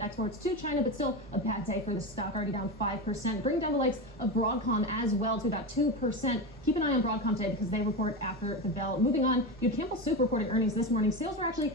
exports to China, but still a bad day for the stock, already down 5%. Bring down the likes of BROADCOM as well to about 2%. Keep an eye on BROADCOM today because they report after the bell. Moving on, you had Campbell Soup reporting earnings this morning. Sales were actually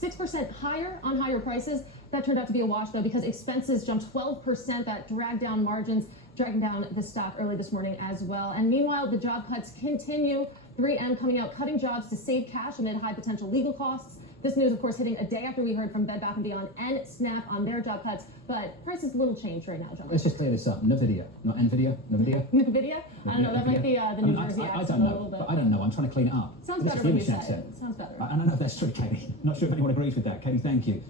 $6 higher on higher prices. That turned out to be a wash, though, because expenses jumped 12%. That dragged down margins, dragging down the stock early this morning as well. And meanwhile, the job cuts continue. 3M coming out, cutting jobs to save cash amid high potential legal costs. This news, of course, hitting a day after we heard from Bed Bath & Beyond and Snap on their job cuts. But prices a little changed right now, John. Let's just clear this up. NVIDIA, not NVIDIA. NVIDIA? NVIDIA? I don't know. That might be the New Jersey accent I don't know, a little bit. but I don't know. I'm trying to clean it up. Sounds better when you say it. Sounds better. I don't know if that's true, Katie. Not sure if anyone agrees with that. Katie, thank you.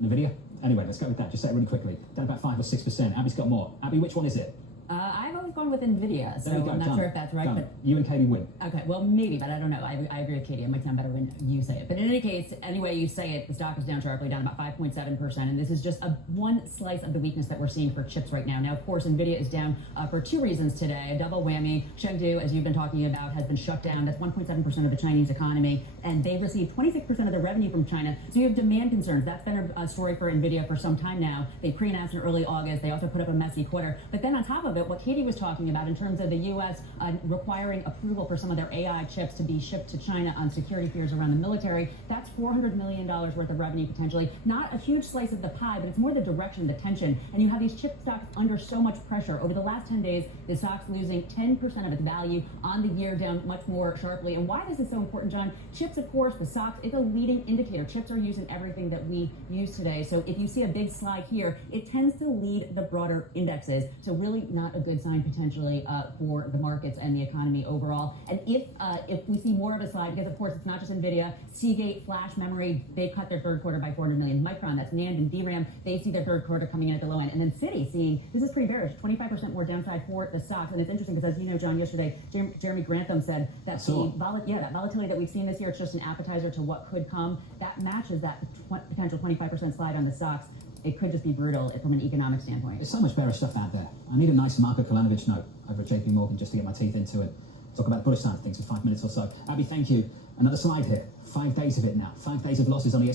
NVIDIA? Anyway, let's go with that. Just say it really quickly. Down about 5 or 6%. Abby's got more. Abby, which one is it? I've always gone with NVIDIA, so go, I'm not done. sure if that's right. Done. But You and Katie win. okay, well, maybe, but I don't know. I agree with Katie. It might sound better when you say it. But in any case, any way you say it, the stock is down sharply, down about 5.7%. And this is just one slice of the weakness that we're seeing for chips right now. Now, of course, NVIDIA is down for 2 reasons today. A double whammy. Chengdu, as you've been talking about, has been shut down. That's 1.7% of the Chinese economy. And they've received 26% of their revenue from China. So you have demand concerns. That's been a story for NVIDIA for some time now. They pre-announced in early August. They also put up a messy quarter. But then on top of it, what Katie was talking about in terms of the U.S. Requiring approval for some of their AI chips to be shipped to China on security fears around the military, that's $400 million worth of revenue potentially. Not a huge slice of the pie, but it's more the direction, the tension. And you have these chip stocks under so much pressure. Over the last 10 days, the stock's losing 10% of its value on the year, down much more sharply. And why this is so important, John, chips, of course, the stocks, it's a leading indicator. Chips are used in everything that we use today. So if you see a big slide here, it tends to lead the broader indexes. So really not a good sign potentially for the markets and the economy overall. And if we see more of a slide, because of course it's not just NVIDIA, Seagate, Flash Memory, they cut their third quarter by 400 million. Micron, that's NAND and DRAM, they see their third quarter coming in at the low end. And then Citi seeing, this is pretty bearish, 25% more downside for the stocks. And it's interesting because, as you know, John, yesterday, Jeremy Grantham said that that volatility that we've seen this year, it's just an appetizer to what could come. That matches that potential 25% slide on the stocks. It could just be brutal from an economic standpoint. There's so much better stuff out there. I need a nice Marko Kolanovic note over at JP Morgan just to get my teeth into it. Talk about the bullish side of things for 5 minutes or so. Abby, thank you. Another slide here. 5 days of it now. 5 days of losses on the